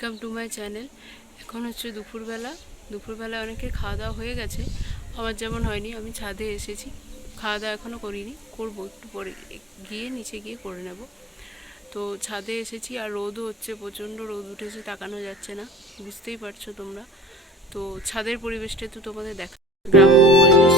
Welcome to my channel. এখন হচ্ছে দুপুরবেলা অনেকের খাওয়া দাওয়া হয়ে গেছে, আমার যেমন হয়নি। আমি ছাদে এসেছি, খাওয়া দাওয়া এখনও করিনি, করবো একটু পরে, নিচে গিয়ে করে নেব। তো ছাদে এসেছি, আর রোদও হচ্ছে, প্রচণ্ড রোদ উঠেছে, তাকানো যাচ্ছে না, বুঝতেই পারছো তোমরা। তো ছাদের পরিবেশটা তো তোমাদের দেখা, গ্রাম্য পরিবেশ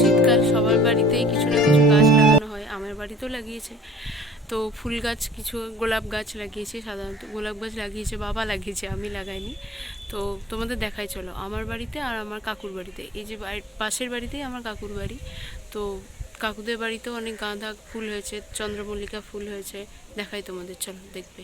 শীতকাল, সবার বাড়িতেই কিছু না কিছু গাছ লাগানো হয়, আমার বাড়িতেও লাগিয়েছে। তো ফুল গাছ, কিছু গোলাপ গাছ লাগিয়েছে, সাধারণত গোলাপ গাছ লাগিয়েছে বাবা, লাগিয়েছে, আমি লাগাইনি। তো তোমাদের দেখাই চলো আমার বাড়িতে আর আমার কাকুর বাড়িতে। এই যে পাশের বাড়িতেই আমার কাকুর বাড়ি। তো কাকুদের বাড়িতেও অনেক গাঁদা ফুল হয়েছে, চন্দ্রমল্লিকা ফুল হয়েছে, দেখাই তোমাদের, চলো দেখবে।